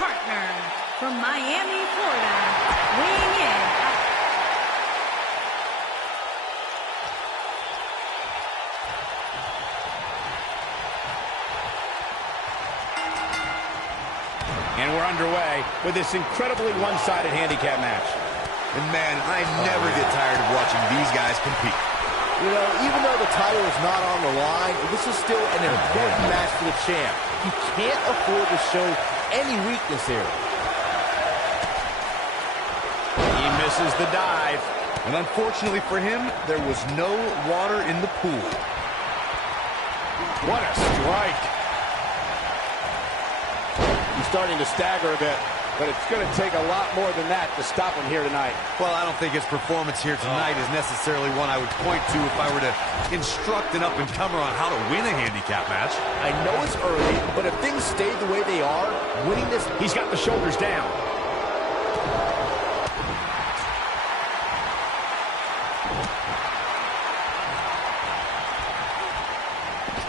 partner, from Miami, Florida, weighing in at And we're underway with this incredibly one-sided handicap match. And man, I never get tired of watching these guys compete. You know, even though the title is not on the line, this is still an important match for the champ. He can't afford to show any weakness here. He misses the dive. And unfortunately for him, there was no water in the pool. What a strike. He's starting to stagger a bit, but it's going to take a lot more than that to stop him here tonight. Well, I don't think his performance here tonight is necessarily one I would point to if I were to instruct an up-and-comer on how to win a handicap match. I know it's early, but if things stay the way they are, winning this... He's got the shoulders down.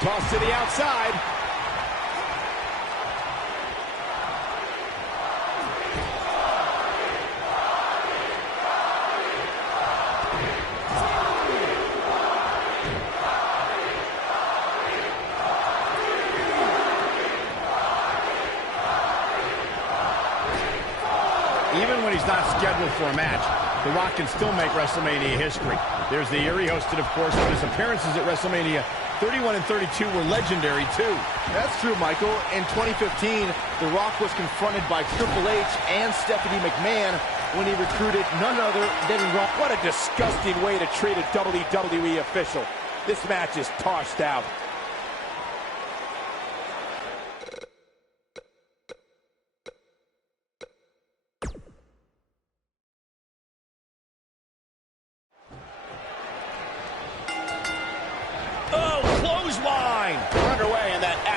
Toss to the outside. Even when he's not scheduled for a match, The Rock can still make WrestleMania history. There's the year he hosted, of course, but his appearances at WrestleMania 31 and 32 were legendary, too. That's true, Michael. In 2015, The Rock was confronted by Triple H and Stephanie McMahon when he recruited none other than Rock. What a disgusting way to treat a WWE official. This match is tossed out.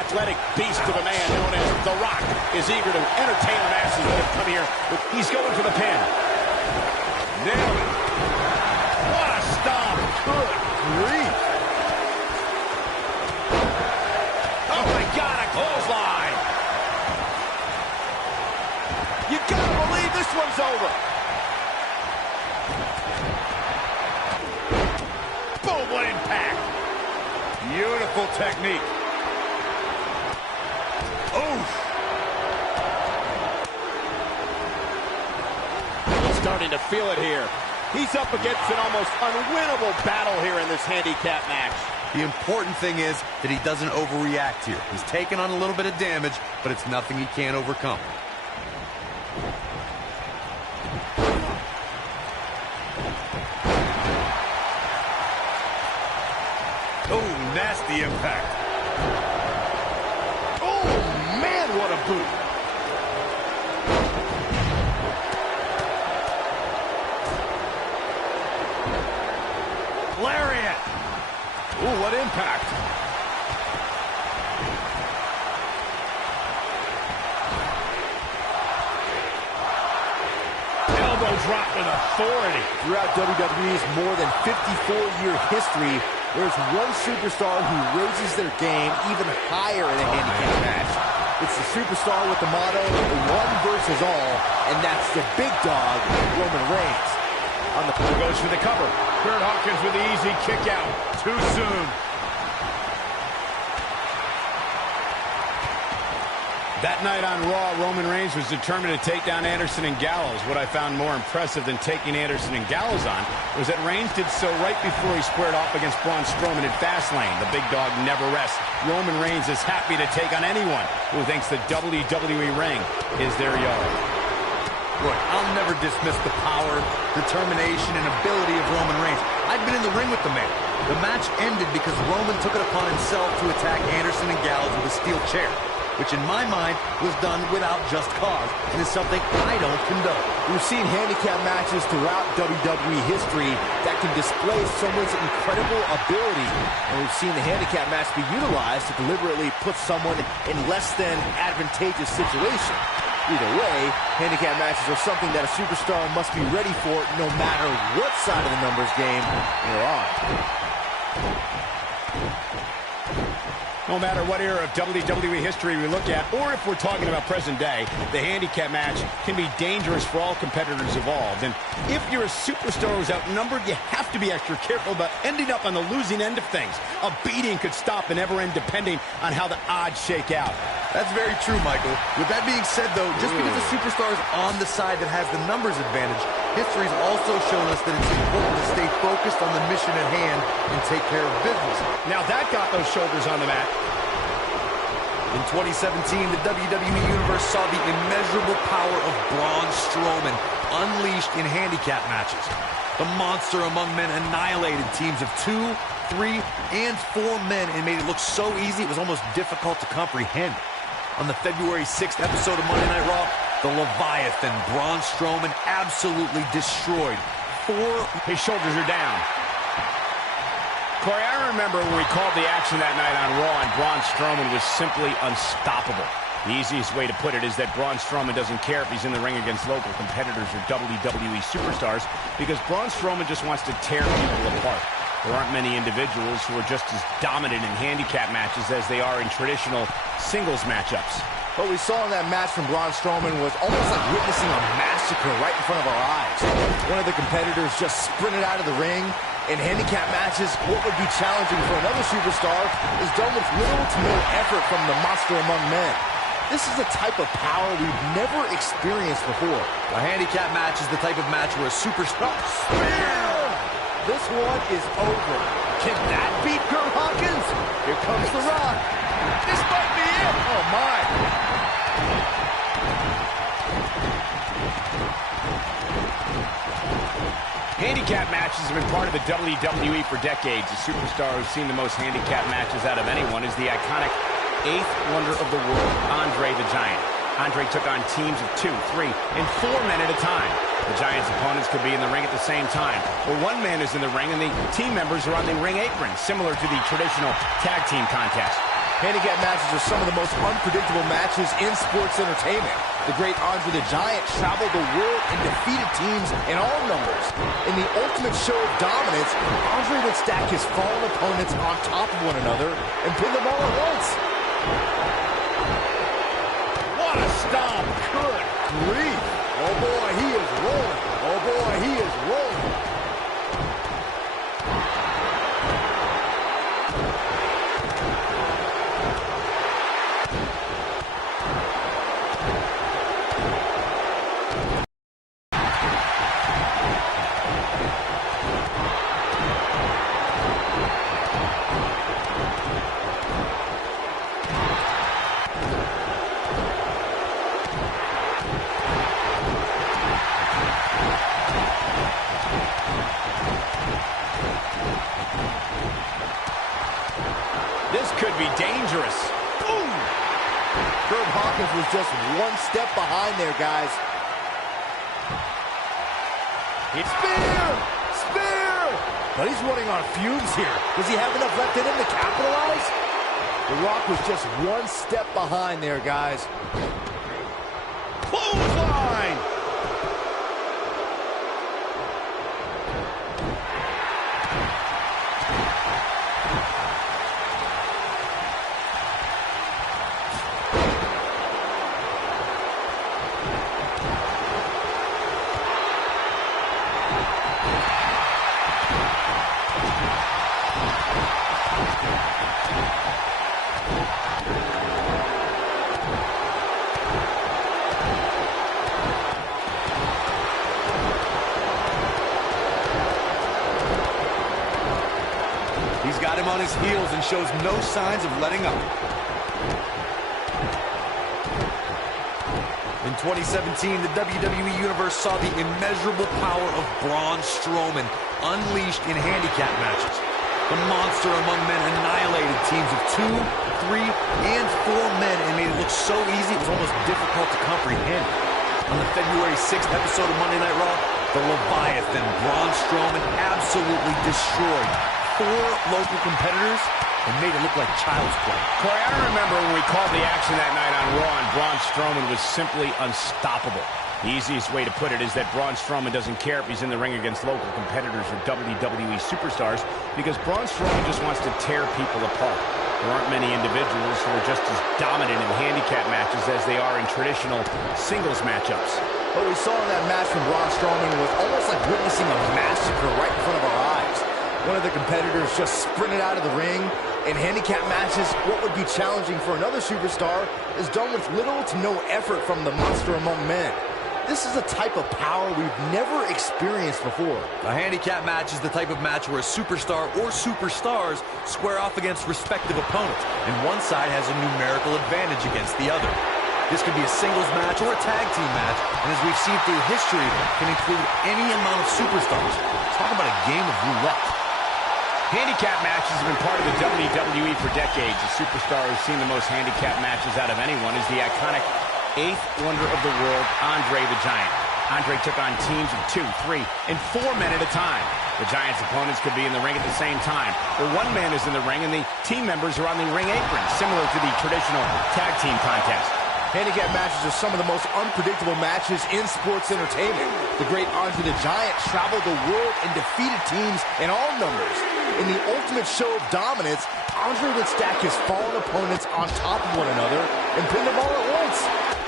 Athletic beast of a man known as The Rock is eager to entertain the masses that have come here. He's going for the pin. Nailed it. What a stomp. Good grief. Oh, my God, a clothesline. You gotta believe this one's over. Boom, what impact. Beautiful technique. Starting to feel it here. He's up against an almost unwinnable battle here in this handicap match. The important thing is that he doesn't overreact here. He's taken on a little bit of damage, but it's nothing he can't overcome. Oh, nasty impact. What a boot. Lariat. Ooh, what impact. Elbow drop with authority. Throughout WWE's more than 54-year history, there's one superstar who raises their game even higher in a handicap match. It's the superstar with the motto, one versus all, and that's the big dog, Roman Reigns. On the goes for the cover. Kurt Hawkins with the easy kick out. Too soon. That night on Raw, Roman Reigns was determined to take down Anderson and Gallows. What I found more impressive than taking Anderson and Gallows on was that Reigns did so right before he squared off against Braun Strowman at Fastlane. The big dog never rests. Roman Reigns is happy to take on anyone who thinks the WWE ring is their yard. Look, I'll never dismiss the power, determination, and ability of Roman Reigns. I've been in the ring with the man. The match ended because Roman took it upon himself to attack Anderson and Gallows with a steel chair, which in my mind was done without just cause and is something I don't condone. We've seen handicap matches throughout WWE history that can display someone's incredible ability, and we've seen the handicap match be utilized to deliberately put someone in less than advantageous situation. Either way, handicap matches are something that a superstar must be ready for no matter what side of the numbers game they're on. No matter what era of WWE history we look at, or if we're talking about present day, the handicap match can be dangerous for all competitors involved. And if you're a superstar who's outnumbered, you have to be extra careful about ending up on the losing end of things. A beating could stop and never end depending on how the odds shake out. That's very true, Michael. With that being said, though, just because a superstar is on the side that has the numbers advantage, history's also shown us that it's important to stay focused on the mission at hand and take care of business. Now that got those shoulders on the mat. In 2017, the WWE Universe saw the immeasurable power of Braun Strowman unleashed in handicap matches. The monster among men annihilated teams of 2, 3, and 4 men and made it look so easy it was almost difficult to comprehend. On the February 6th episode of Monday Night Raw, the Leviathan, Braun Strowman, absolutely destroyed 4. His shoulders are down. Corey, I remember when we called the action that night on Raw, and Braun Strowman was simply unstoppable. The easiest way to put it is that Braun Strowman doesn't care if he's in the ring against local competitors or WWE superstars, because Braun Strowman just wants to tear people apart. There aren't many individuals who are just as dominant in handicap matches as they are in traditional singles matchups. What we saw in that match from Braun Strowman was almost like witnessing a massacre right in front of our eyes. One of the competitors just sprinted out of the ring. In handicap matches, what would be challenging for another superstar is done with little to no effort from the monster among men. This is a type of power we've never experienced before. A handicap match is the type of match where a superstar... Spear! This one is over. Can that beat Kurt Hawkins? Here comes The Rock. This might be it. Oh, my. Handicap matches have been part of the WWE for decades. The superstar who's seen the most handicap matches out of anyone is the iconic 8th wonder of the world, Andre the Giant. Andre took on teams of 2, 3, and 4 men at a time. The Giant's opponents could be in the ring at the same time, or one man is in the ring and the team members are on the ring apron, similar to the traditional tag team contest. Handicap matches are some of the most unpredictable matches in sports entertainment. The great Andre the Giant traveled the world and defeated teams in all numbers. In the ultimate show of dominance, Andre would stack his fallen opponents on top of one another and pin them all at once. What a stomp! Good grief! Oh boy, he is rolling. Oh boy, he is rolling. This could be dangerous. Boom! Kurt Hawkins was just one step behind there, guys. Spear! Spear! But he's running on fumes here. Does he have enough left in him to capitalize? The Rock was just one step behind there, guys. Clothesline! He's got him on his heels and shows no signs of letting up. In 2017, the WWE Universe saw the immeasurable power of Braun Strowman unleashed in handicap matches. The monster among men annihilated teams of 2, 3, and 4 men and made it look so easy it was almost difficult to comprehend. On the February 6th episode of Monday Night Raw, the Leviathan, Braun Strowman, absolutely destroyed 4 local competitors and made it look like child's play. Corey, I remember when we called the action that night on Raw, and Braun Strowman was simply unstoppable. The easiest way to put it is that Braun Strowman doesn't care if he's in the ring against local competitors or WWE superstars, because Braun Strowman just wants to tear people apart. There aren't many individuals who are just as dominant in handicap matches as they are in traditional singles matchups. What we saw in that match from Braun Strowman was almost like witnessing a massacre right in front of our eyes. One of the competitors just sprinted out of the ring. In handicap matches, what would be challenging for another superstar is done with little to no effort from the monster among men. This is a type of power we've never experienced before. A handicap match is the type of match where a superstar or superstars square off against respective opponents, and one side has a numerical advantage against the other. This could be a singles match or a tag team match, and as we've seen through history, can include any amount of superstars. Talk about a game of roulette. Handicap matches have been part of the WWE for decades. The superstar who's seen the most handicap matches out of anyone is the iconic eighth wonder of the world, Andre the Giant. Andre took on teams of 2, 3, and 4 men at a time. The Giant's opponents could be in the ring at the same time, or one man is in the ring and the team members are on the ring apron, similar to the traditional tag team contest. Handicap matches are some of the most unpredictable matches in sports entertainment. The great Andre the Giant traveled the world and defeated teams in all numbers. In the ultimate show of dominance, Andre would stack his fallen opponents on top of one another and pin them all at once.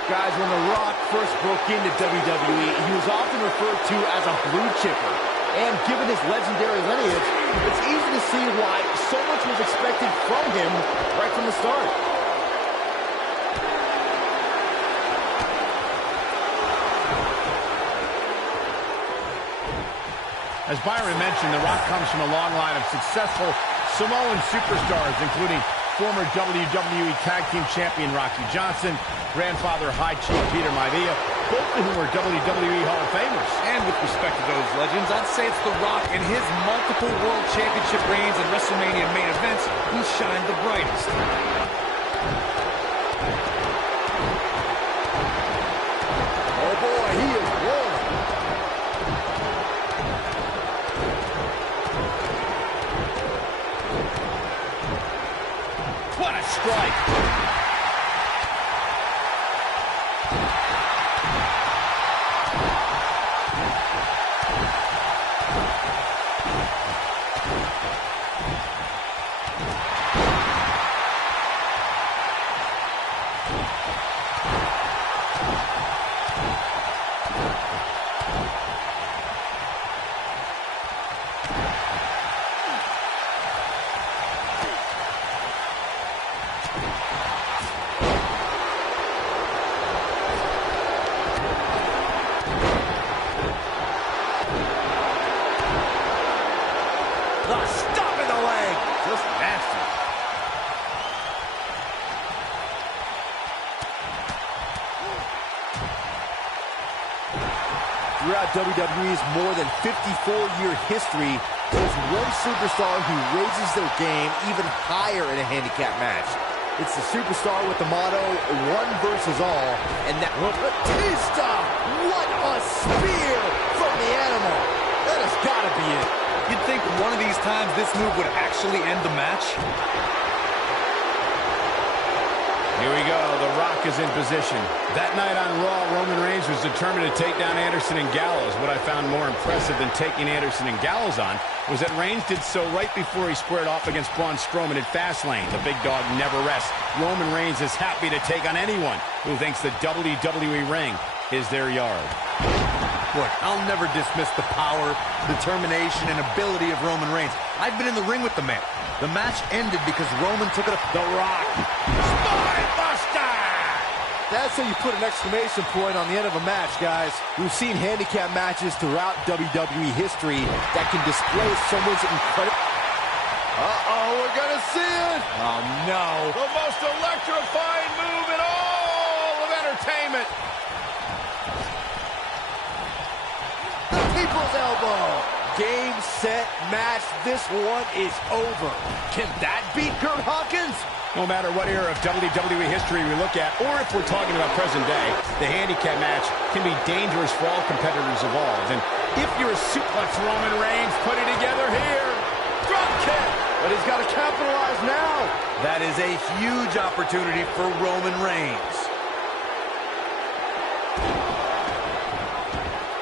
Guys, when The Rock first broke into WWE, he was often referred to as a blue chipper. And given his legendary lineage, it's easy to see why so much was expected from him right from the start. As Byron mentioned, The Rock comes from a long line of successful Samoan superstars, including former WWE Tag Team Champion Rocky Johnson, grandfather High Chief Peter Maivia, both of whom were WWE Hall of Famers. And with respect to those legends, I'd say it's The Rock and his multiple World Championship reigns and WrestleMania main events who shine the brightest. Oh boy, he is rolling. What a strike! Throughout WWE's more than 54-year history, there's one superstar who raises their game even higher in a handicap match. It's the superstar with the motto, one versus all, and that Batista! What a spear from the animal! That has got to be it. You'd think one of these times this move would actually end the match. Here we go. The Rock is in position. That night on Raw, Roman Reigns was determined to take down Anderson and Gallows. What I found more impressive than taking Anderson and Gallows on was that Reigns did so right before he squared off against Braun Strowman at Fastlane. The big dog never rests. Roman Reigns is happy to take on anyone who thinks the WWE ring is their yard. Look, I'll never dismiss the power, determination, and ability of Roman Reigns. I've been in the ring with the man. The match ended because Roman took it up. The Rock. Spine Buster! That's how you put an exclamation point on the end of a match, guys. We've seen handicap matches throughout WWE history that can display someone's incredible... Uh-oh, we're gonna see it! Oh, no. The most electrifying move in all of entertainment. The people's elbow. Game, set, match. This one is over. Can that beat Kurt Hawkins? No matter what era of WWE history we look at, or if we're talking about present day, the handicap match can be dangerous for all competitors involved. And if you're a suplex Roman Reigns, put it together here. Drop kick. But he's got to capitalize now. That is a huge opportunity for Roman Reigns.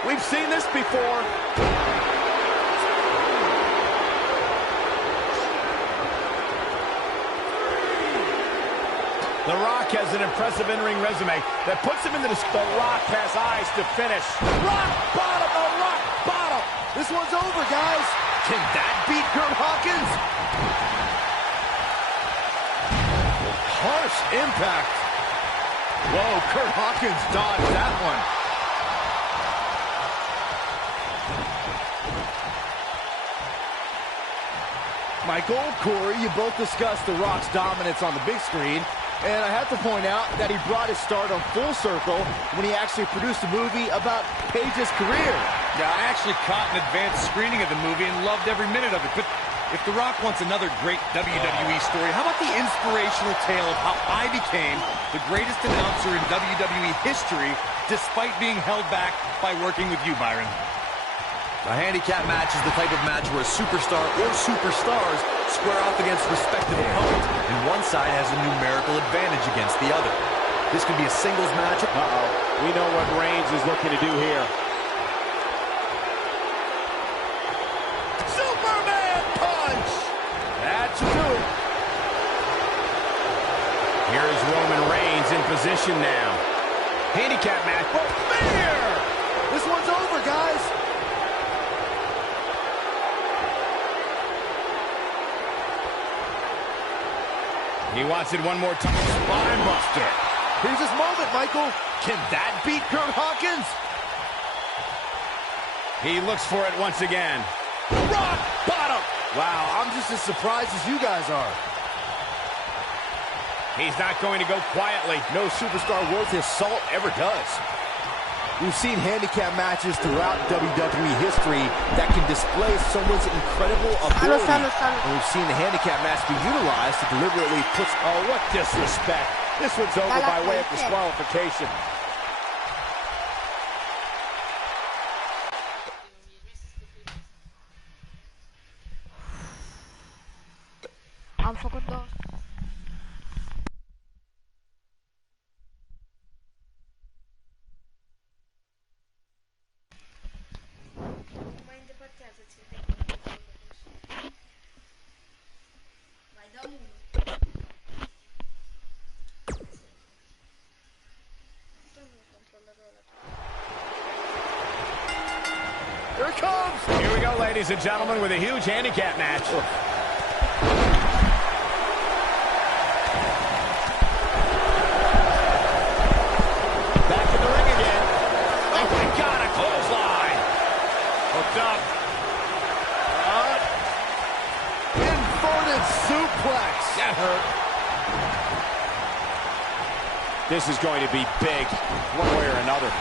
We've seen this before. The Rock has an impressive in-ring resume that puts him into The Rock has eyes to finish. Rock bottom, the rock bottom. This one's over, guys. Can that beat Kurt Hawkins? Harsh impact. Whoa, Kurt Hawkins dodged that one. Michael, Corey, you both discussed The Rock's dominance on the big screen, and I have to point out that he brought his stardom full circle when he actually produced a movie about Paige's career. Yeah, I actually caught an advanced screening of the movie and loved every minute of it, but if The Rock wants another great WWE story, how about the inspirational tale of how I became the greatest announcer in WWE history despite being held back by working with you, Byron? A handicap match is the type of match where a superstar or superstars square off against respective opponents, and one side has a numerical advantage against the other. This could be a singles match. We know what Reigns is looking to do here. Superman punch! That should do it. Here's Roman Reigns in position now. Handicap match. Oh, spear! This one's over, guys. He wants it one more time. Spine buster. Here's his moment, Michael. Can that beat Kurt Hawkins? He looks for it once again. Rock bottom. Wow, I'm just as surprised as you guys are. He's not going to go quietly. No superstar worth his salt ever does. We've seen handicap matches throughout WWE history that can display someone's incredible ability. And we've seen the handicap match be utilized to deliberately put... Oh, what disrespect. This one's over by way of disqualification. I'm fucking done. Here it comes! Here we go, ladies and gentlemen, with a huge handicap match. Back in the ring again. Oh, my God, a clothesline. Hooked up. Inverted suplex. That hurt. This is going to be big, one way or another.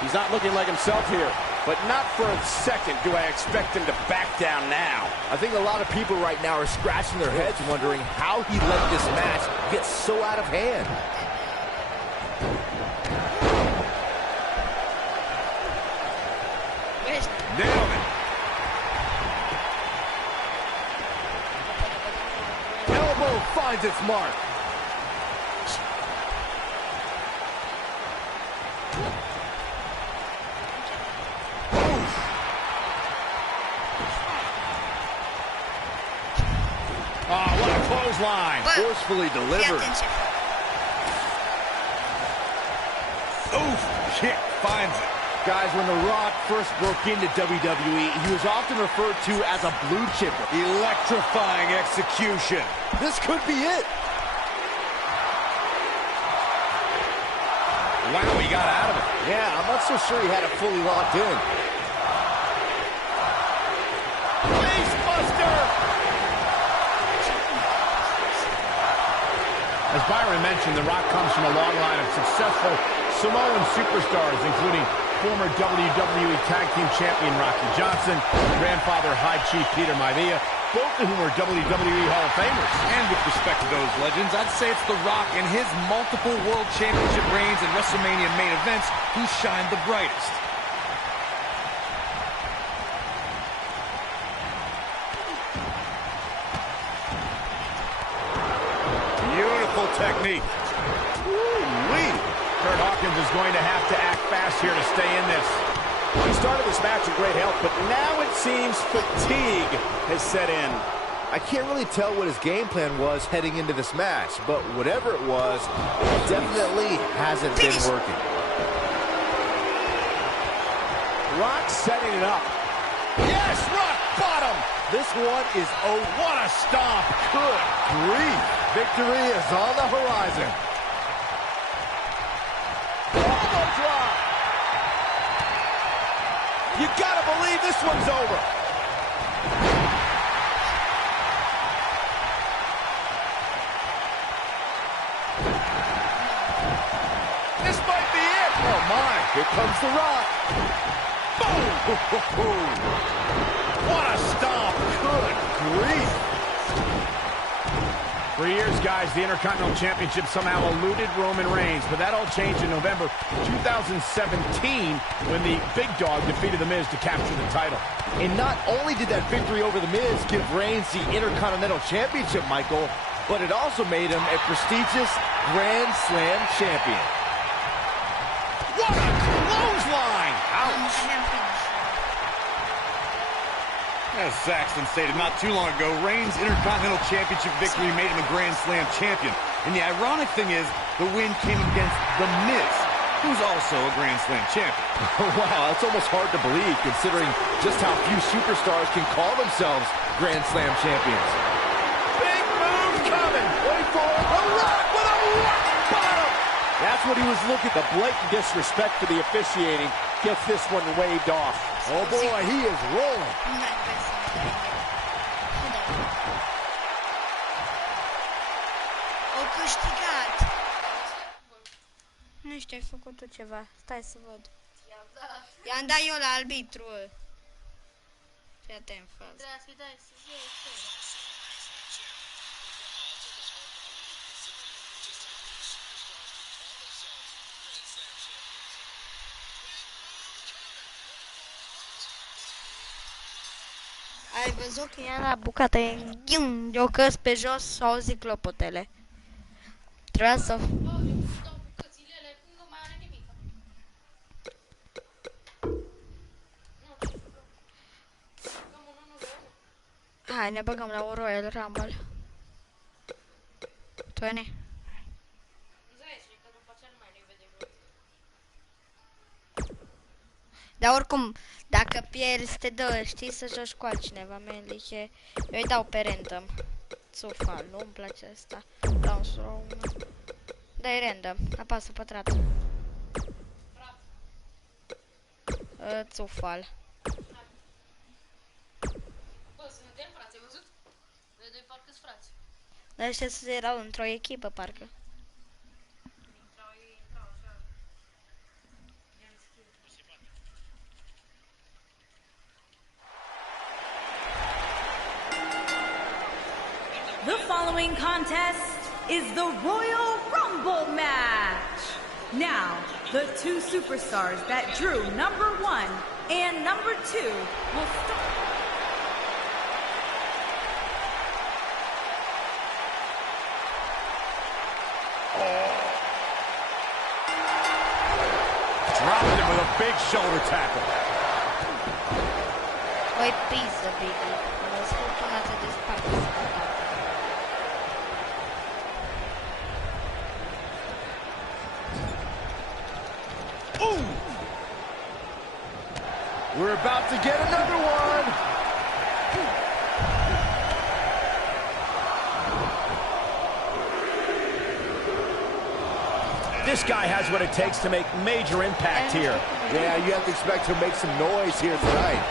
He's not looking like himself here, but not for a second do I expect him to back down now. I think a lot of people right now are scratching their heads wondering how he let this match get so out of hand. Nailed it. Elbow finds its mark. Oh, what a clothesline. Forcefully delivered. Oof, kick finds it. Guys, when The Rock first broke into WWE, he was often referred to as a blue chipper. Electrifying execution. This could be it. Wow, he got out of it. Yeah, I'm not so sure he had it fully locked in. Facebuster! As Byron mentioned, The Rock comes from a long line of successful Samoan superstars, including former WWE Tag Team Champion Rocky Johnson, grandfather High Chief Peter Maivia, both of whom are WWE Hall of Famers. And with respect to those legends, I'd say it's The Rock and his multiple World Championship reigns and WrestleMania main events who shine the brightest. Beautiful technique. Woo-wee. Kurt Hawkins is going to have to act fast here to stay in this. He started this match in great health, but now it seems fatigue has set in. I can't really tell what his game plan was heading into this match, but whatever it was, it definitely hasn't been working. Rock setting it up. Yes, rock bottom. This one is, oh, what a stomp. Good grief. Victory is on the horizon. Elbow drop. You gotta believe this one's over. This might be it. Oh, my. Here comes the Rock. Boom. What a stomp. Good grief. For years, guys, the Intercontinental Championship somehow eluded Roman Reigns, but that all changed in November 2017 when the Big Dog defeated The Miz to capture the title. And not only did that victory over The Miz give Reigns the Intercontinental Championship, Michael, but it also made him a prestigious Grand Slam champion. What a clothesline. As Saxton stated not too long ago, Reigns' Intercontinental Championship victory made him a Grand Slam champion. And the ironic thing is, the win came against The Miz, who's also a Grand Slam champion. Wow, that's almost hard to believe, considering just how few superstars can call themselves Grand Slam champions. Big move coming. Wait for it. The Rock with a rock bottom. That's what he was looking at. The blatant disrespect for the officiating gets this one waved off. Oh boy, he is rolling. Au câștigat. Nu știu, ai făcut tu ceva. Stai să văd. I-am dat eu la arbitru. Fii atent, fază. Ai văzut că era bucată în ghiun, eu căs pe jos și auzi clopotele. Trebuia să... Hai, ne băgăm la o Royal Rumble. 20. Dar oricum, dacă pierzi, te dă, știi, să joci cu altcineva, Meliche. Eu îi dau pe random. Țufal, nu-mi place asta. Dau un slow. Dai random, apasă pătratul. Țufal. Bă, suntem frați, ai văzut? Noi doi parcă-s frați. Dar ăștia erau într-o echipă, parcă. The following contest is the Royal Rumble match. Now, the two superstars that drew number 1 and number 2 will start. Dropped him with a big shoulder tackle. Oi, pizza, baby. Am sfortunată de spate să mă dau. Ooh! We're about to get another one. This guy has what it takes to make major impact here. Yeah, you have to expect to make some noise here tonight.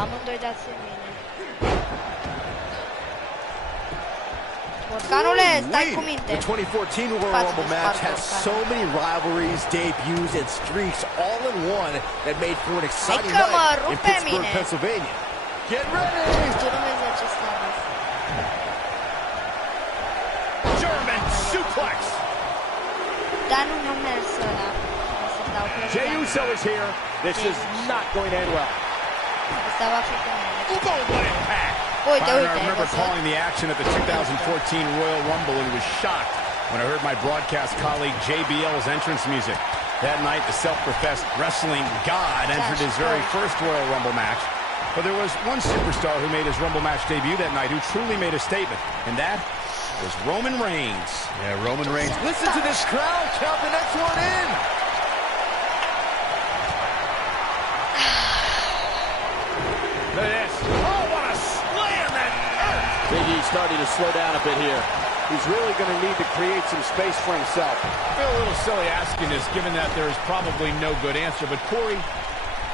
Amândoi dați în mine. Borcanule, stai cu minte. The 2014 Royal Rumble match had so many rivalries, debuts, and streaks all in one that made for an exciting night in Pittsburgh, Pennsylvania. Get ready! German suplex. Dar nu mi-a mers ăla. Jey Uso is here. This is not going to end well. Asta va fi cu mine. What impact! Byron, I remember calling the action at the 2014 Royal Rumble and was shocked when I heard my broadcast colleague JBL's entrance music. That night, the self-professed wrestling god entered his very first Royal Rumble match. But there was one superstar who made his Rumble match debut that night who truly made a statement, and that was Roman Reigns. Yeah, Roman Reigns. Listen to this crowd. Count the next one in. Look at this. Oh, what a slam that hurt. Big E starting to slow down a bit here. He's really going to need to create some space for himself. I feel a little silly asking this, given that there is probably no good answer. But, Corey,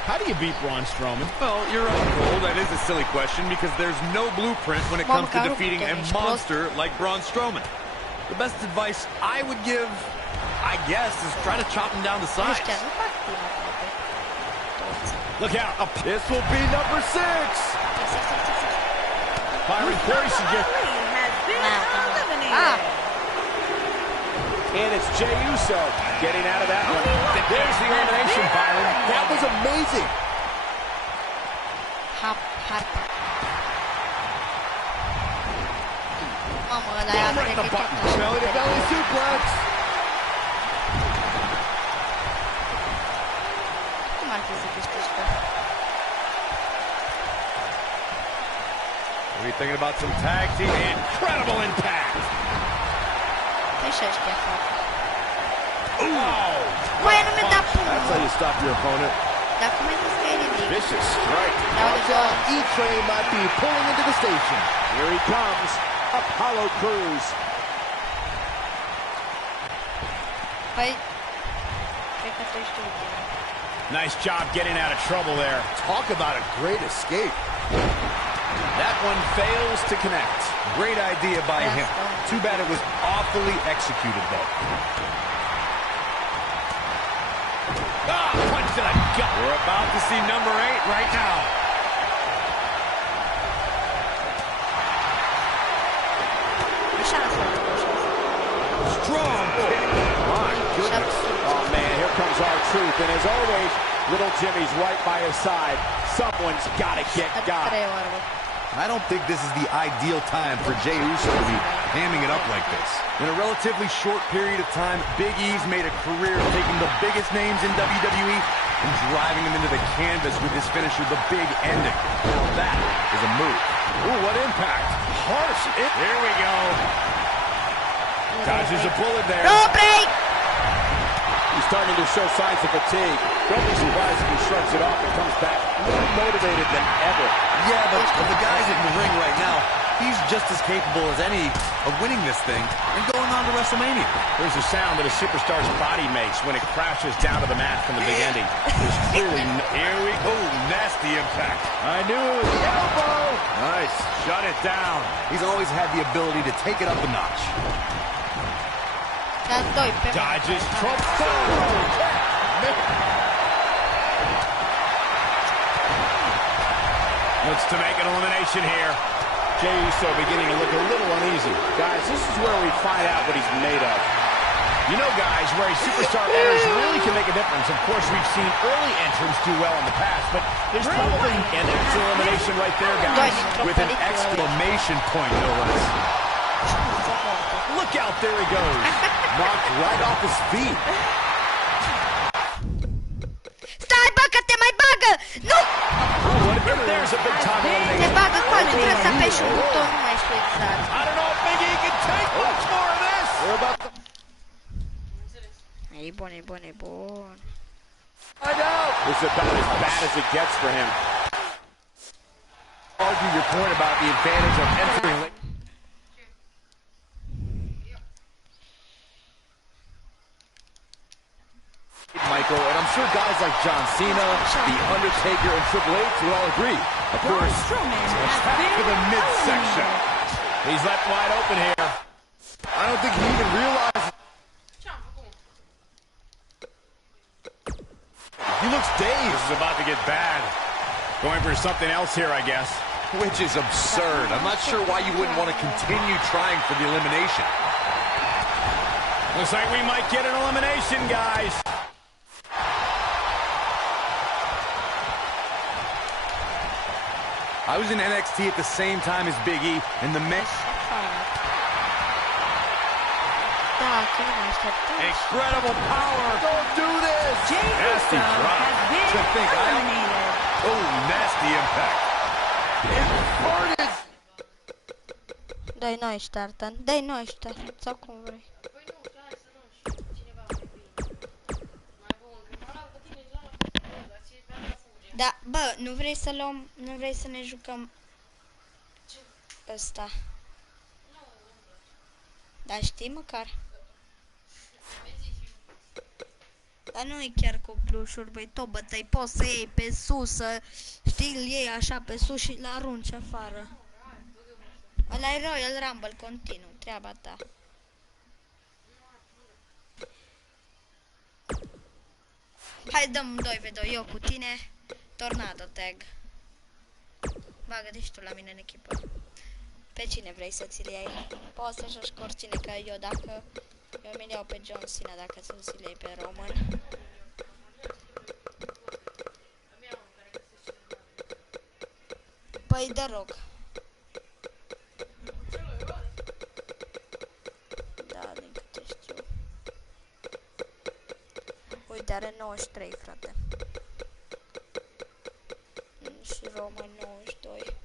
how do you beat Braun Strowman? Well, you're right, Cole. That is a silly question because there's no blueprint when it comes to defeating a monster like Braun Strowman. The best advice I would give, I guess, is try to chop him down to size. Look out. This will be number 6. Byron, Corey suggests. Has been eliminated. And it's Jey Uso getting out of that one. There's the elimination, Byron. That was amazing. Right the button. Belly to belly suplex. What are you thinking about some tag team? Incredible impact. Oh! That's how you stop your opponent. Vicious strike. Watch out. E-Train might be pulling into the station. Here he comes. Apollo Crews. Nice job getting out of trouble there. Talk about a great escape. That one fails to connect. Great idea by him. Too bad it was awfully executed, though. Ah, punch to the gut. We're about to see number 8 right now. Strong kick. My goodness. Oh, man, here comes R-Truth. And as always, little Jimmy's right by his side. Someone's got to get got. I don't think this is the ideal time for Jey Uso to be hamming it up like this. In a relatively short period of time, Big E's made a career of taking the biggest names in WWE and driving them into the canvas with his finisher, the big ending. Now that is a move. Ooh, what impact. Harsh. Here we go. Dodges a bullet there. He's starting to show signs of fatigue. Don't be surprised if he shrugs it off and comes back more motivated than ever. Yeah, but the guy's in the ring right now. He's just as capable as any of winning this thing and going on to WrestleMania. There's a sound that a superstar's body makes when it crashes down to the mat from the big ending. There's truly Here we go. Nasty impact. I knew it was the elbow. Nice. Shut it down. He's always had the ability to take it up a notch. dodges Trump. Looks to make an elimination here. Jey Uso beginning to look a little uneasy. Guys, this is where we find out what he's made of. You know, guys, where a superstar enters really can make a difference. Of course, we've seen early entrants do well in the past, but there's probably... And there's elimination right there, guys. With an exclamation point, no less. Look out, there he goes. Knocked right off his feet. There's a big time elimination. I don't know if Big E can take much more of this. We're about to find out. This is about as bad as it gets for him. Argue your point about the advantage of entering late. Michael, and I'm sure guys like John Cena, The Undertaker, and Triple H would all agree. Of course, attack to the midsection. He's left wide open here. I don't think he even realized. He looks dazed. This is about to get bad. Going for something else here, I guess. Which is absurd. I'm not sure why you wouldn't want to continue trying for the elimination. Looks like we might get an elimination, guys. I was in NXT at the same time as Big E, and the men... Da, că nu mă așteptam. Incredible power! Don't do this! Jey Nasty Uso drop. has been To think eliminated. Oh, nasty impact. Inverted! Dai noi starten, dai noi starten, sau cum vrei. Păi nu, hai să luăm și cineva mai bine. Mai bun. Mă rog, pe tine la dar ție mi-a fuge. Da, bă, nu vrei să luăm, nu vrei să ne jucăm ăsta. Da, știi măcar. Dar nu e chiar cu plușuri, băi, tot bătăi, poți să iei pe sus, să știi, îl iei așa pe sus și îl arunci afară. Ăla e Royal Rumble continuu, treaba ta. Hai, dăm 2v2, eu cu tine, Tornado Tag. Bagă-te și tu la mine în echipă. Pe cine vrei să ți-l iei? Poți să joci cu oricine, că eu dacă... Eu mi-l iau pe John Cena dacă ți-l iei pe Roman. Păi, The Rock. Da, din câte știu. Uite, are 93, frate. Și Roman 92.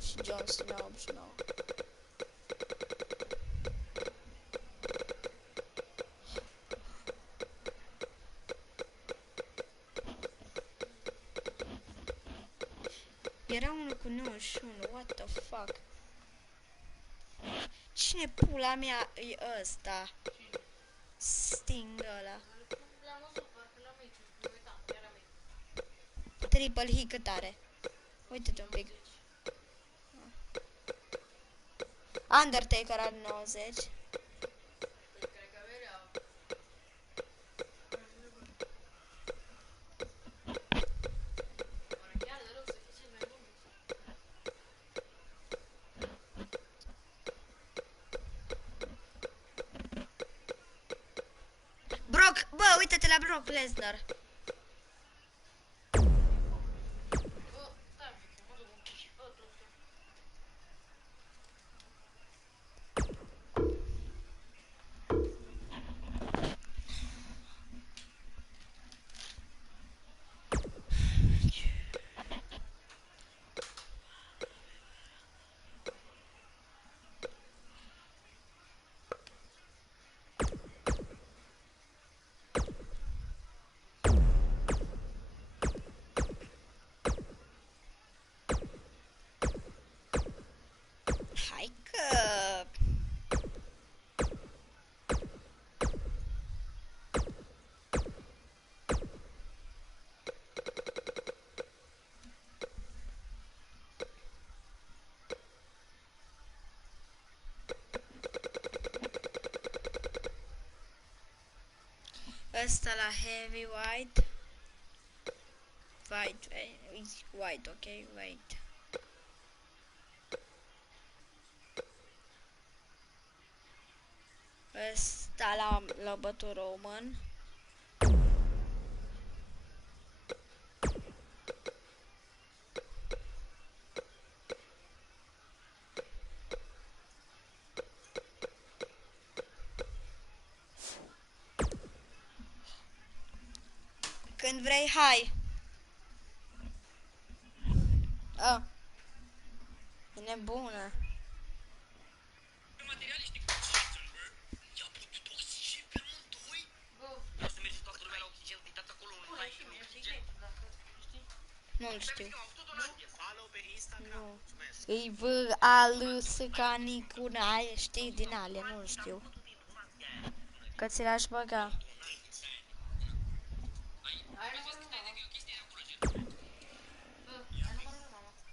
Și John Cena 89. Era unul cu 91, what the fuck? Cine pula mea e ăsta? Sting ăla. L-am văzut, parcă la meciul, nu uitam, era meciul. Triple H cât are? Uite-te un pic. Undertaker are 90. Cred că verea. Oare chiar de rău să fie cel mai bun? Brock, bă, uite-te la Brock Lesnar. Bă, stai un pic, mă duc un pic. Bă, tu. Hai că... Ăsta la heavy white. White, ok, white. Ăsta la bătut Roman. Când vrei, hai! Ah. E nebună. Nu-l știu. Nu. E V-A-L-S ca Nicuna, aia știi, din alea, nu-l știu. Că ți l-aș băga.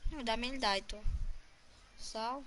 Nu, dar mi-l dai tu. Sau?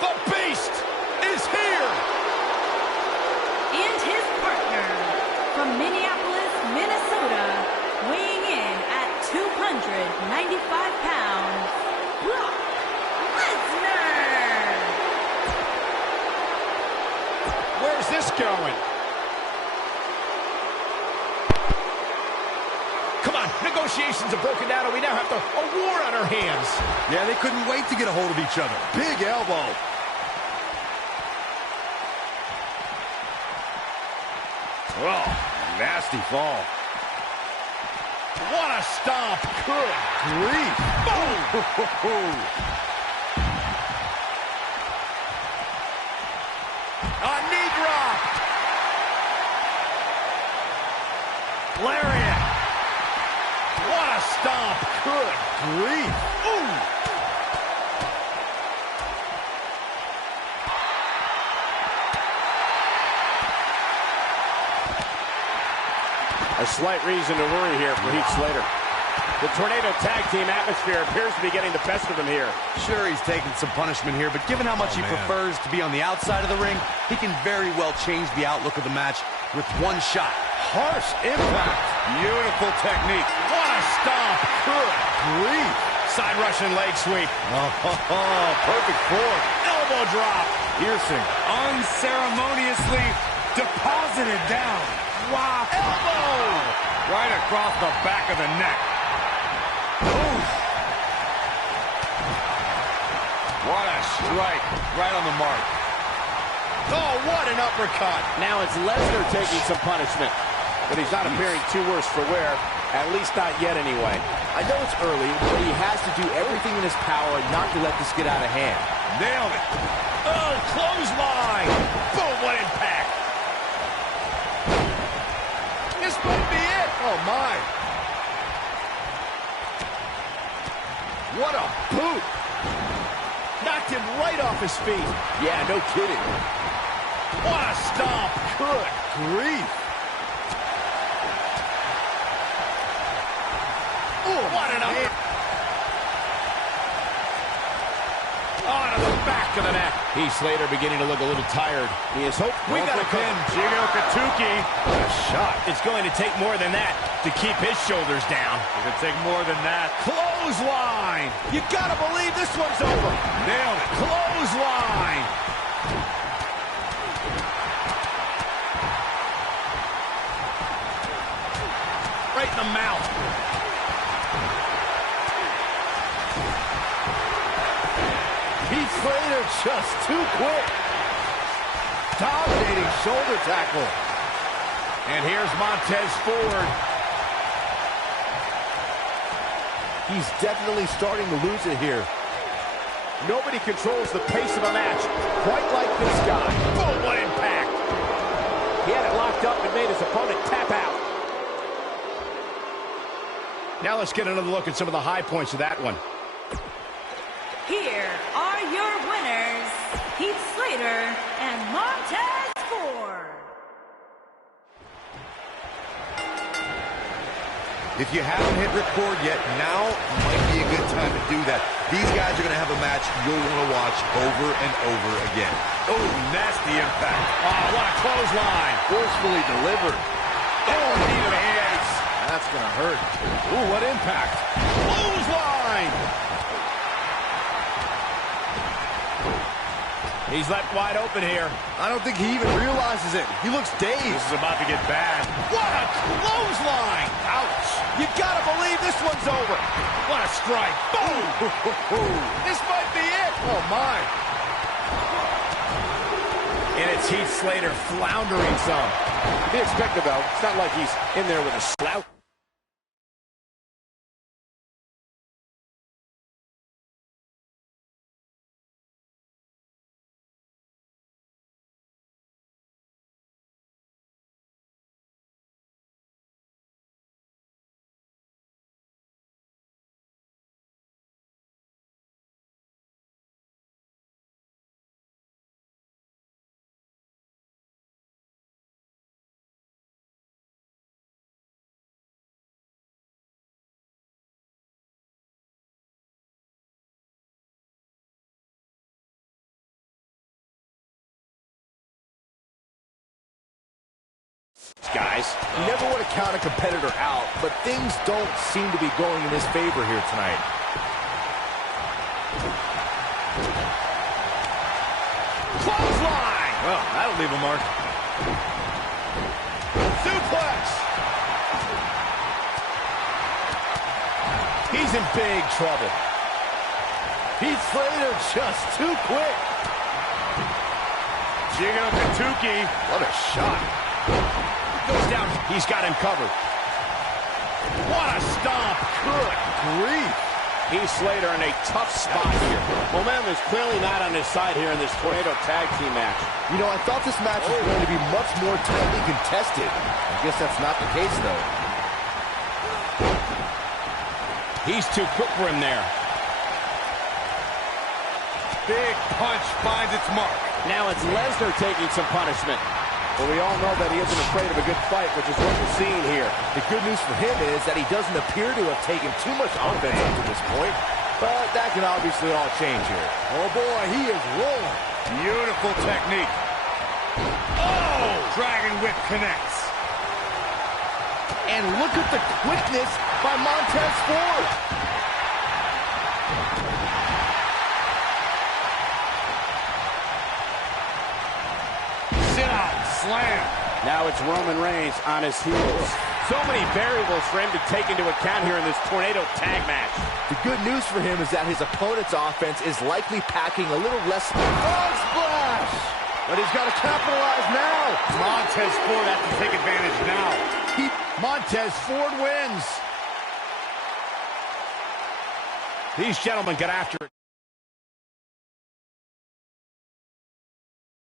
The Beast is here! And his partner from Minneapolis, Minnesota, weighing in at 295 pounds, Brock Lesnar. Where's this going? Come on, negotiations have broken down and we now have a war on our hands. Yeah, they couldn't wait to get a hold of each other. Big elbow. Oh, nasty fall. What a stomp. Good grief. Boom. A knee drop. Lariat. What a stomp. Good grief. Ooh. A slight reason to worry here for Heath Slater. The Tornado Tag Team atmosphere appears to be getting the best of him here. Sure, he's taking some punishment here, but given how much he prefers to be on the outside of the ring, he can very well change the outlook of the match with one shot. Harsh impact. Beautiful technique. What a stomp. Good grief. Side Russian leg sweep. Oh, perfect form. Elbow drop. Piercing. Unceremoniously deposited down. Wow. Elbow. Right across the back of the neck. Oof. What a strike. Right on the mark. Oh, what an uppercut. Now it's Lesnar taking some punishment. But he's not appearing too worse for wear. At least not yet anyway. I know it's early, but he has to do everything in his power not to let this get out of hand. Nailed it. Oh, clothesline. Boom, what impact. This might be it. Oh, my. What a boot. Knocked him right off his feet. Yeah, no kidding. What a stomp. Good grief. Ooh, what an up. Onto the back of the neck. Heath Slater beginning to look a little tired. He is hoping. We got a pin. Jigo Katuki. What a shot. It's going to take more than that to keep his shoulders down. It could take more than that. Clothesline. You gotta believe this one's over. Nailed it. Clothesline. Right in the mouth. Heath Slater just too quick. Dominating shoulder tackle. And here's Montez Ford. He's definitely starting to lose it here. Nobody controls the pace of a match quite like this guy. Boom, what impact. He had it locked up and made his opponent tap out. Now let's get another look at some of the high points of that one. Here are your winners, Heath Slater and Montez Ford. If you haven't hit record yet, now might be a good time to do that. These guys are going to have a match you'll want to watch over and over again. Oh, nasty impact. Oh, what a clothesline. Forcefully delivered. Oh, knee to the face. That's going to hurt. Ooh, what impact. Clothesline. He's left wide open here. I don't think he even realizes it. He looks dazed. This is about to get bad. What a clothesline. Ouch. You gotta believe this one's over. What a strike. Boom. This might be it. Oh, my. And it's Heath Slater floundering some. Be expected, though. It's not like he's in there with a slouch. guys. You never want to count a competitor out, but things don't seem to be going in his favor here tonight. Clothesline! Well, that'll leave a mark. Suplex! He's in big trouble. Heath Slater just too quick. Jigging up Kentucky. What a shot. Goes down. He's got him covered. What a stomp. Good grief. Heath Slater in a tough spot here. Momentum is clearly not on his side here in this Tornado Tag Team match. You know, I thought this match was going to be much more tightly contested. I guess that's not the case, though. He's too quick for him there. Big punch finds its mark. Now it's Lesnar taking some punishment. But we all know that he isn't afraid of a good fight, which is what we're seeing here. The good news for him is that he doesn't appear to have taken too much offense up to this point. But that can obviously all change here. Oh, boy, he is rolling. Beautiful technique. Oh! Dragon Whip connects. And look at the quickness by Montez Ford. Slam. Now it's Roman Reigns on his heels. So many variables for him to take into account here in this Tornado Tag match. The good news for him is that his opponent's offense is likely packing a little less. Frog splash! But he's got to capitalize now. Montez Ford has to take advantage now. Montez Ford wins. These gentlemen get after it.